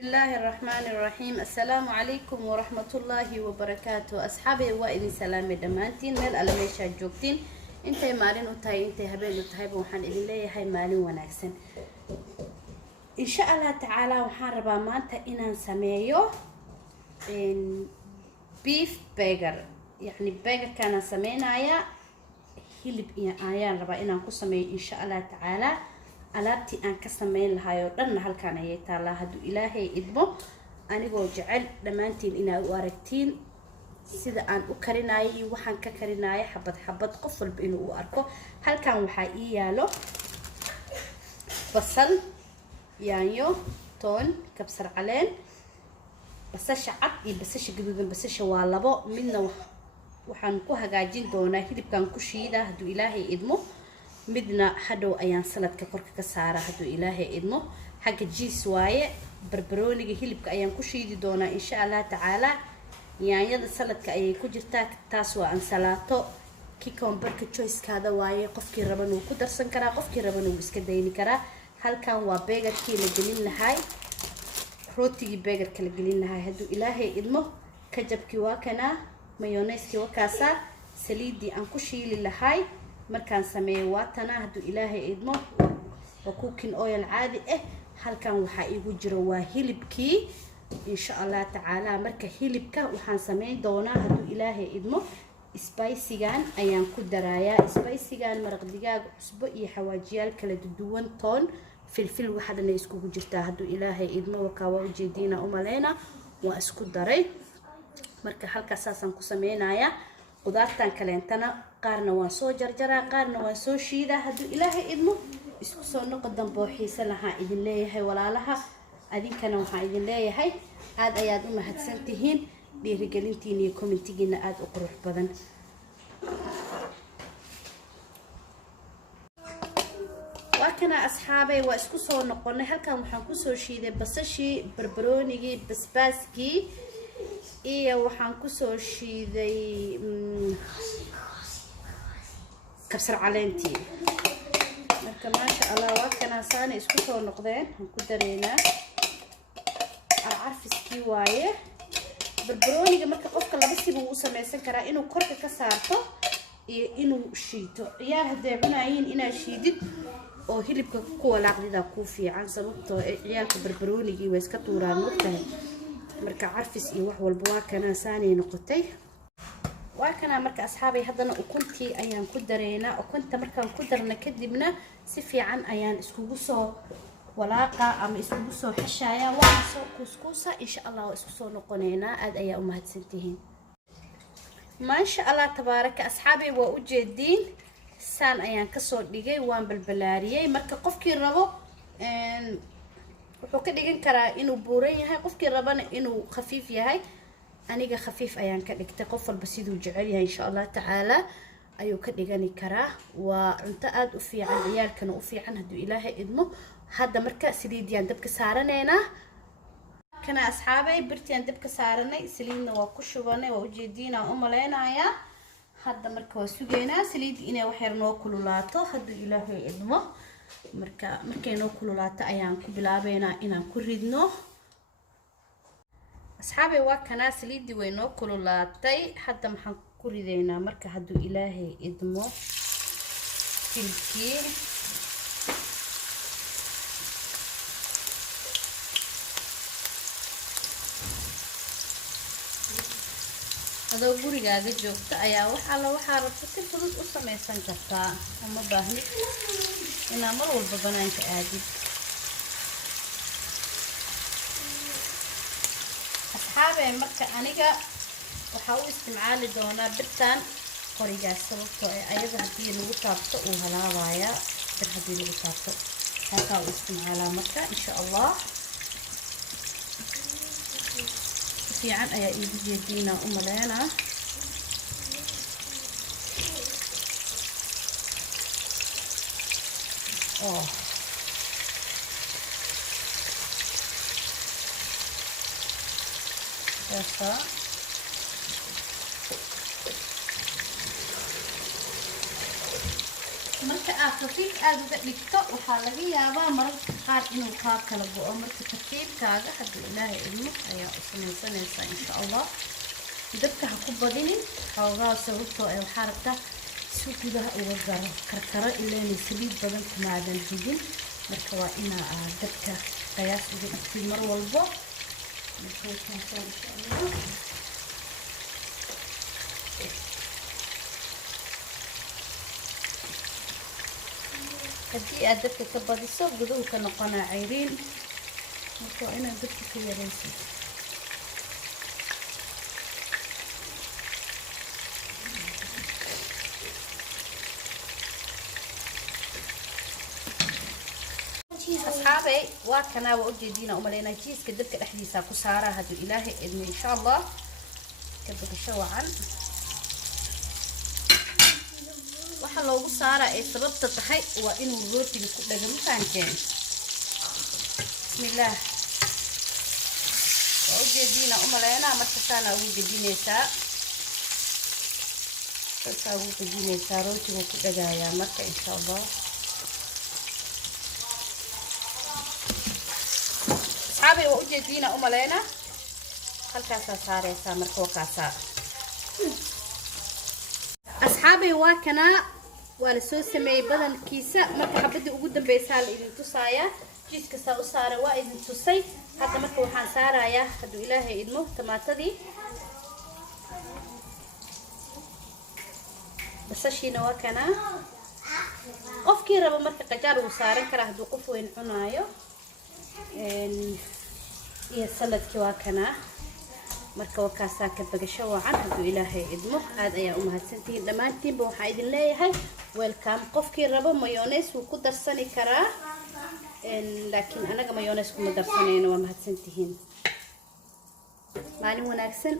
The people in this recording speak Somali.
بسم الله الرحمن الرحيم. السلام عليكم ورحمة الله وبركاته. أصحابي وإذن سلام دمانتين ميل على ميشا جوكتين انتي مالين وتاي انتي هبين وتاي بوحان إذن لي هاي مالين وناكسن إن شاء الله تعالى. وحان ربا مانتا إنان سميو بيف بيجر، يعني بيجر كان سمينا يا هيلب آيان ربا إنان كو سميو إن شاء الله تعالى. alaabtii aan ka sameyn lahaay oo dhan halkaan ayay taalaa hadduu ilaahay idmo, anigoo jecel dhammaantiin inaad u aragtiin sida aan u karinayo iyo waxaan ka karinayo xabad xabad qof walba inuu u arko. halkaan waxaa ii yaalo basal, yaanyo, toon, kabsar caleen, basasha cad iyo basasha gaduudan. basasha waa labo, midna waxaan ku hagaajin doonaa hilibkan ku shiida hadduu ilaahay idmo, midna hadhow ayaan saladka korka ka saara hadduu ilaahay idmo. xagga jiis waaye, barbarooniga hilibka ayaan ku shiidi doonaa insha Allah tacaala. yaanyada saladka ayay ku jirtaa, taas waa ansalaato cucumberka choice-kaada waaye, qofkii rabana wuu ku darsan karaa, qofkii rabana wuu iska dayni karaa. halkan waa beegarkii la gelin lahaay, rootigii beegarka la gelin lahaay hadduu ilaahay idmo. kajabkii waa kana, mayonnaise-kii waa kaasa, saliidii aan ku shiili lahaay markaan sameeyo waatana hadduu ilaahay idmo. waa cooking oil caadi ah. halkan waxaa igu jiro waa hilibkii insha Allah tacaala. marka hilibka waxaan sameyn doonaa hadduu ilaahay idmo, spicy-gan ayaan ku darayaa. spicy-gan maraq digaag, cusbo iyo xawaajiyaal kala duwan, toon, filfil waxa dhan ay iskugu jirtaa hadduu ilaahay idmo. wakaa waa ujeediina umaleyna waa isku daray. marka halkaas saasaan ku sameynayaa. qudaartan kaleentana qaarna waan soo jarjaraa, qaarna waan soo shiidaa hadduu ilaahay idmo. isku soo noqo dambe oo xiiso lahaa idin leeyahay walaalaha. adinkana waxaan idin leeyahay aad ayaad u mahadsan tihiin, dhiirigelintiina iyo commentigiina aad u qurux badan. waa kana asxaabay, waa isku soo noqonay. halkan waxaan ku soo shiiday basashii, barbaroonigii, basbaaskii iyo waxaan ku soo shiiday kabsar caleentii. marka maasha Allah waa kana saana isku soo noqdeen. waxaan ku dareynaa carfiskii waaye. barbarooniga marka qofka laba siba uu sameysan karaa, inuu korka ka saarto iyo inuu shiito. ciyaar hadday cunaayiin inaad shiidid oo hilibka ku walaaqdida ku fiican, sababtoo ciyaalka barbaroonigii way iska tuuraan waqtiga. marka carfis iyo wax walba waa kana saanay noqotay. waa kana marka asxaabay haddana ukuntii ayaan ku dareynaa. ukunta markaan ku darna kadibna si fiican ayaan iskugu soo walaaqa ama iskugu soo xashaya. waa soo kuskuusa insha Allah waa isku soo noqoneynaa. aad ayaa u mahadsantihiin. maasha Allah tabaaraka asxaabay, waa u jeediin saan ayaan ka soo dhigay, waan balbalaariyay. marka qofkii rabo wuxuu ka dhigan karaa inuu buuran yahay, qofkii rabana inuu khafiif yahay. aniga khafiif ayaan ka dhigtay, qof walba siduu jecel yahay insha Allah tacaala ayuu ka dhigani karaa. waa cunto aad u fiican, ciyaalkana u fiican hadduu ilaahay idmo. hadda marka saliidiyaan dabka saaraneynaa. kana asxaabay birtiyan dabka saaranay, saliidna waa ku shubanay, waa ujeediinaa u maleynayaa. hadda marka waa sugeynaa saliidii inay wax yar noo kululaato hadduu ilaahay idmo. markay noo kululaato ayaan ku bilaabeynaa inaan ku ridno. asxaabay waa kana saliidii way noo kululaatay. hadda maxaan ku rideynaa marka hadduu ilaahay idmo hilibkii. adoo gurigaaga joogta ayaa wax alla waxaa rabto si fudud u sameysan kartaa, uma baahni inaa mar walba banaanka aadid. asxaabey marka aniga waxaa u isticmaali doonaa birtan qorigaas, sababtoo ayada haddii lagu taabto uu halaabayaa. bir haddii lagu taabto halkaa u isticmaalaa. marka insha Allah fiican ayaa iigu jeediinaa u maleynaa. marka aad khafiif aad uga dhigto waxaa laga yaabaa mararka qaar inuu kaa kala go-o. marka tartiibkaaga haddii ilaahay idmo ayaa u samaysanaysaa insha allah. dabka ha ku badinin xoogaa sababtoo ah waxaa rabtaa si gudaha uga garo karkaro ilaanay saliid badan kumaadan digin. marka waa inaa dabka qiyaas uga dhigtid mar walbo. haddii aad dabka ka badiso guduhu ka noqonaa cayriin. marka waa inaad dabka ka yaraysid. asxaabay waa kanaa waa ujeediina umaleynaa jiiska dabka dhexdiisa ku saaraa hadduu ilaahay idmo insha allah. ka badasho wacan waxa loogu saaraa ay sababta tahay waa inuu rootiga ku dhago mafahanteen. bismillaah waa ujeediina umaleynaa markasaana ugu gedinaysaa. saasaa ugu gedinaysaa rootigu ku dhagayaa marka insha allah. asxaabay waa ujeediina umaleynaa halkaasaa saaraysaa marka wakaasaa. asxaabay waa kanaa waa la soo sameeyey badankiisa. marka xabadii ugu dambeysaa la idin tusaaya. jiiska saa u saara waa idin tusay. hadda marka waxaan saarayaa hadduu ilaahay idmo tamaatadii. basashiina waa kanaa. qofkii rabo marka qajaar wuu saaran karaa hadduu qof weyn cunaayo. iyo saladkii waa kanaa. marka wakaasaa ka bagasho wacan hadduu ilaahay idmo. aad ayaa u mahadsantihiin dhammaantiinba. waxaa idin leeyahay welcome. qofkii rabo mayonees wuu ku darsani karaa laakiin anaga mayonees kuma darsanayno. waa mahadsantihiin. maalin wanaagsan.